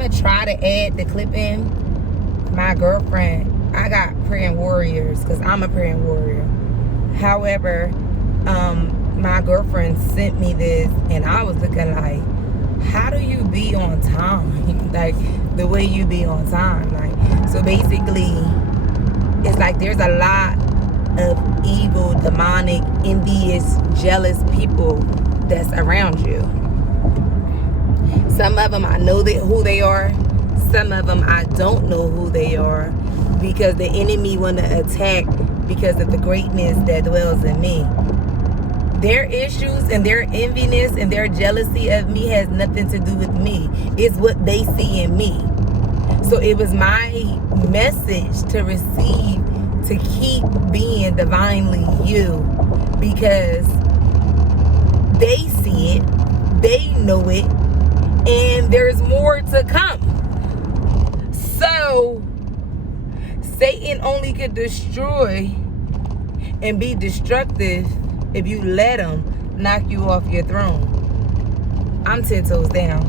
going to try to add the clip in. My girlfriend, I got praying warriors because I'm a praying warrior. However, my girlfriend sent me this and I was looking like, how do you be on time? Like the way you be on time. Like, so basically, it's like there's a lot of evil, demonic, envious, jealous people that's around you. Some of them I know who they are. Some of them I don't know who they are, because the enemy want to attack because of the greatness that dwells in me. Their issues and their enviness and their jealousy of me has nothing to do with me. It's what they see in me. So it was my message to receive, to keep being divinely you, because they see it, they know it, and there's more to come. So Satan only could destroy and be destructive if you let him knock you off your throne. I'm 10 toes down.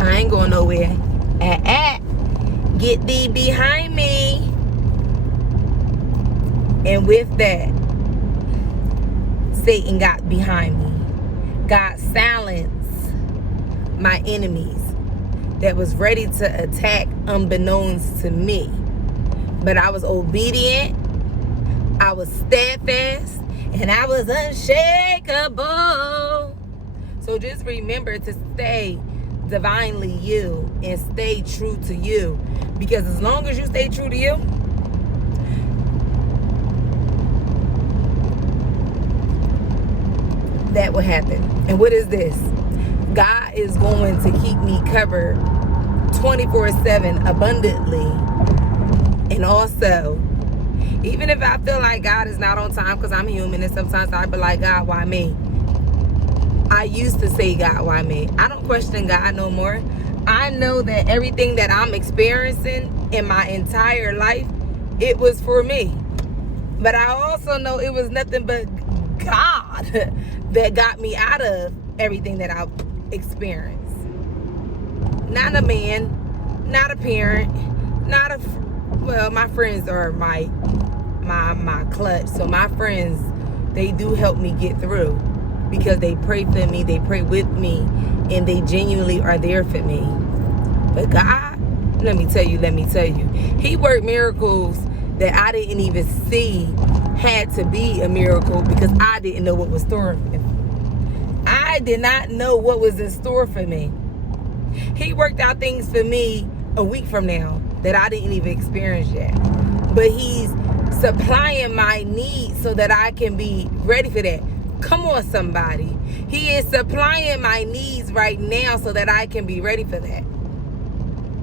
I ain't going nowhere. Get thee behind me. And with that, Satan got behind me. God silenced my enemies that was ready to attack unbeknownst to me. But I was obedient. I was steadfast, and I was unshakable. So just remember to stay divinely you and stay true to you. Because as long as you stay true to you, that will happen. And what is this? God is going to keep me covered 24/7 abundantly. And also, even if I feel like God is not on time, because I'm human and sometimes I be like, God, why me? I used to say, God, why me? I don't question God no more. I know that everything that I'm experiencing in my entire life, it was for me. But I also know it was nothing but God that got me out of everything that I experienced. Not a man, not a parent, not a... Well, my friends are my clutch. So my friends, they do help me get through because they pray for me, they pray with me, and they genuinely are there for me. But God, let me tell you, he worked miracles that I didn't even see had to be a miracle because I didn't know what was stored for me. I did not know what was in store for me. He worked out things for me a week from now that I didn't even experience yet. But he's supplying my needs so that I can be ready for that. Come on, somebody. He is supplying my needs right now so that I can be ready for that.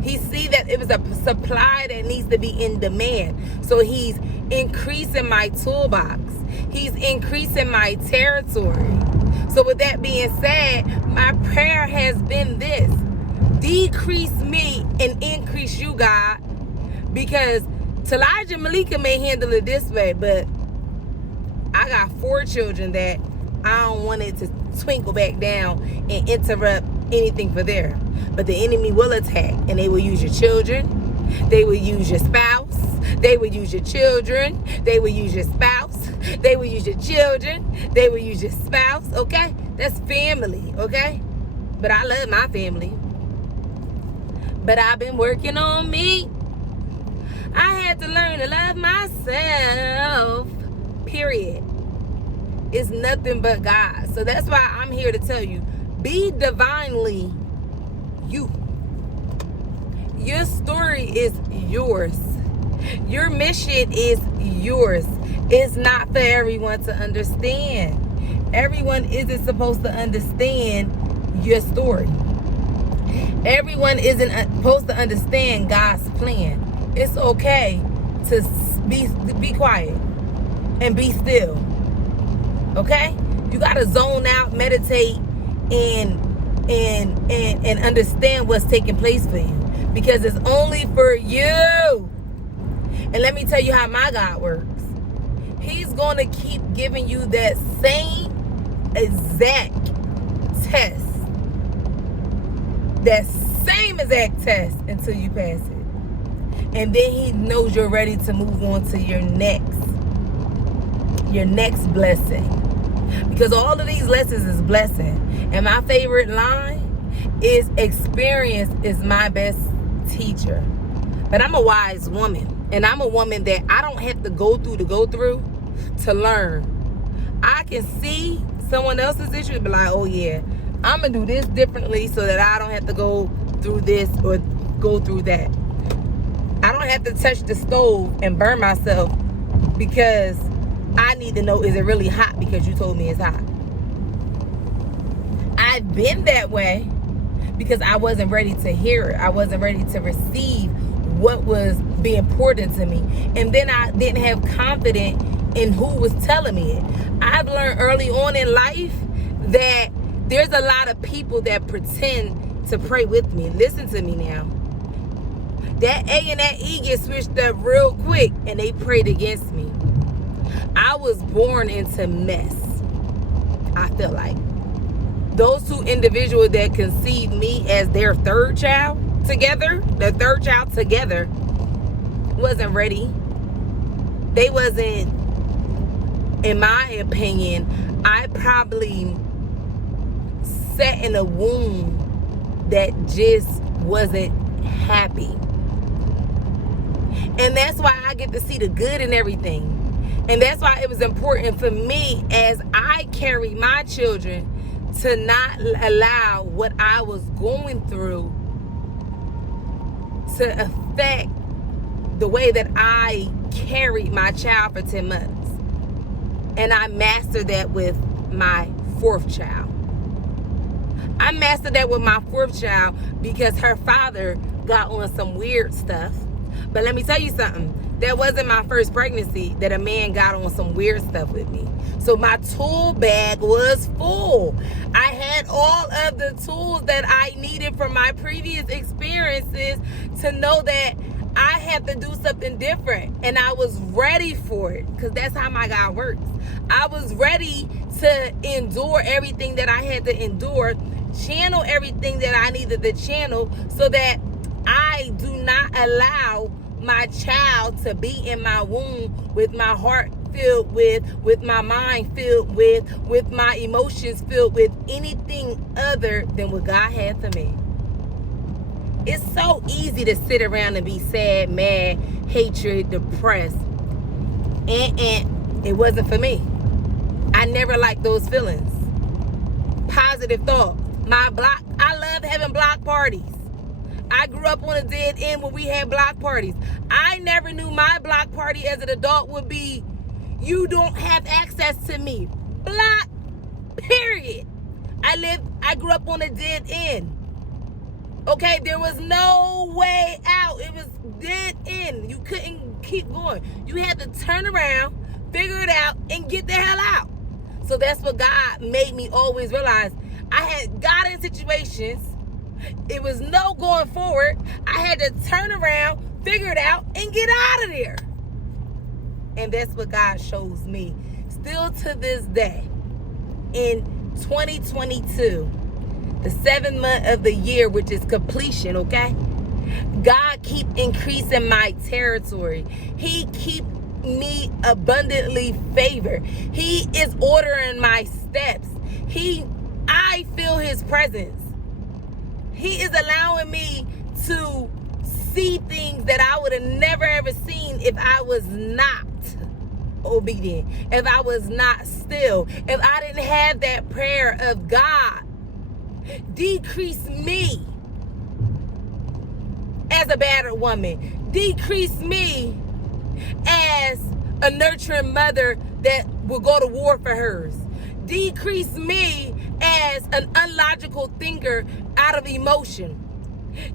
He see that it was a supply that needs to be in demand. So he's increasing my toolbox. He's increasing my territory. So with that being said, my prayer has been this: decrease me and increase you, God. Because Talijah Malika may handle it this way, but I got 4 children that I don't want it to twinkle back down and interrupt anything for there. But the enemy will attack, and they will use your children. They will use your spouse. They will use your children. They will use your spouse. They will use your children. They will use your spouse, okay? That's family, okay? But I love my family. But I've been working on me. I had to learn to love myself, period. It's nothing but God. So that's why I'm here to tell you, be divinely you. Your story is yours. Your mission is yours. It's not for everyone to understand. Everyone isn't supposed to understand your story. Everyone isn't supposed to understand God's plan. It's okay to be quiet and be still. Okay? You gotta zone out, meditate, and understand what's taking place for you, because it's only for you. And let me tell you how my God works. He's going to keep giving you that same exact test that same exact test until you pass it. And then he knows you're ready to move on to your next blessing. Because all of these lessons is blessing. And my favorite line is, experience is my best teacher. But I'm a wise woman. And I'm a woman that I don't have to go through to learn. I can see someone else's issue and be like, oh yeah, I'm going to do this differently so that I don't have to go through this or go through that. I don't have to touch the stove and burn myself because I need to know, is it really hot because you told me it's hot? I've been that way because I wasn't ready to hear it. I wasn't ready to receive what was being important to me. And then I didn't have confidence in who was telling me it. I've learned early on in life that there's a lot of people that pretend to pray with me. Listen to me now. That A and that E get switched up real quick and they prayed against me. I was born into mess. I feel like those two individuals that conceived me as their third child together, wasn't ready. They wasn't, in my opinion, I probably sat in a womb that just wasn't happy. And that's why I get to see the good in everything. And that's why it was important for me as I carry my children to not allow what I was going through to affect the way that I carried my child for 10 months. And I mastered that with my fourth child. I mastered that with my fourth child because her father got on some weird stuff. But let me tell you something. That wasn't my first pregnancy that a man got on some weird stuff with me. So my tool bag was full. I had all of the tools that I needed from my previous experiences to know that I had to do something different. And I was ready for it because that's how my God works. I was ready to endure everything that I had to endure, channel everything that I needed to channel so that I do not allow my child to be in my womb with my heart filled with my mind filled with my emotions filled with anything other than what God had for me. It's so easy to sit around and be sad, mad, hatred, depressed. And it wasn't for me. I never liked those feelings. Positive thought. I love having block parties. I grew up on a dead end when we had block parties. I never knew my block party as an adult would be, you don't have access to me. Block, period. I grew up on a dead end. Okay, there was no way out. It was dead end. You couldn't keep going. You had to turn around, figure it out, and get the hell out. So that's what God made me always realize. I had got in situations. It was no going forward. I had to turn around, figure it out, and get out of there. And that's what God shows me. Still to this day, in 2022, the 7th month of the year, which is completion, okay? God keep increasing my territory. He keep me abundantly favored. He is ordering my steps. I feel his presence. He is allowing me to see things that I would have never ever seen if I was not obedient, if I was not still, if I didn't have that prayer of God, decrease me as a battered woman, decrease me as a nurturing mother that will go to war for hers, decrease me as an unlogical thinker out of emotion,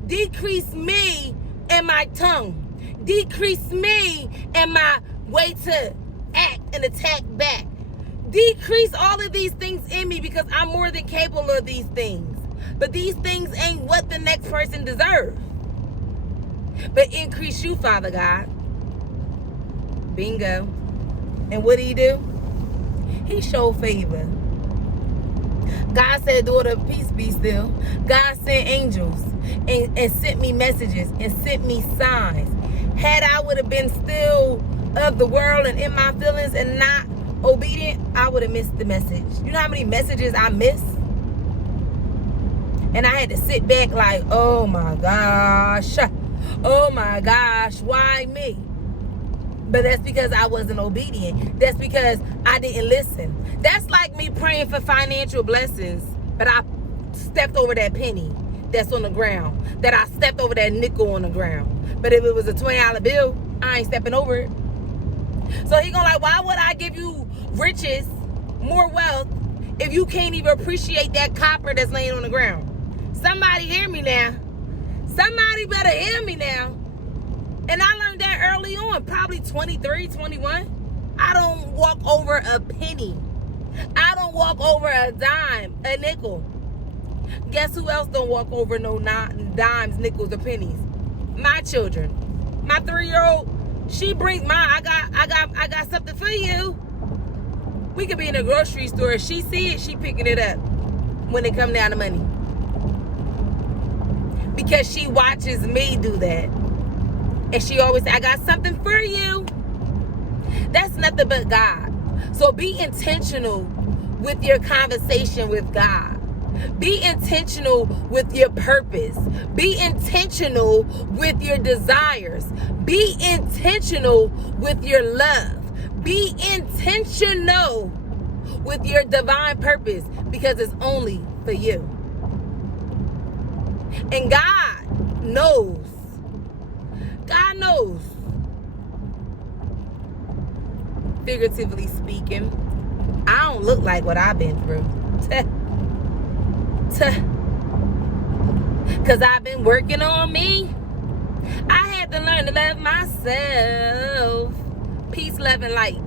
decrease me in my tongue, decrease me in my way to act and attack back, decrease all of these things in me because I'm more than capable of these things. But these things ain't what the next person deserves. But increase you, Father God. Bingo. And what did he do? He showed favor. God said, daughter, peace be still. God sent angels. and sent me messages and sent me signs. Had I would have been still of the world and in my feelings and not obedient, I would have missed the message. You know how many messages I missed? And I had to sit back like, oh my gosh, why me? But that's because I wasn't obedient. That's because I didn't listen. That's like me praying for financial blessings, but I stepped over that penny that's on the ground, that I stepped over that nickel on the ground. But if it was a $20 bill, I ain't stepping over it. So he gonna like, why would I give you riches, more wealth, if you can't even appreciate that copper that's laying on the ground? Somebody hear me now. Somebody better hear me now. And I learned that early on, probably 23, 21. I don't walk over a penny. I don't walk over a dime, a nickel. Guess who else don't walk over no dimes, nickels, or pennies? My children. My 3-year-old, she brings mine. I got something for you. We could be in a grocery store. She see it, she picking it up when it come down to money. Because she watches me do that. And she always say, I got something for you. That's nothing but God. So be intentional with your conversation with God. Be intentional with your purpose. Be intentional with your desires. Be intentional with your love. Be intentional with your divine purpose, because it's only for you. And God knows. God knows. Figuratively speaking, I don't look like what I've been through. Because I've been working on me. I had to learn to love myself. Peace, love, and light.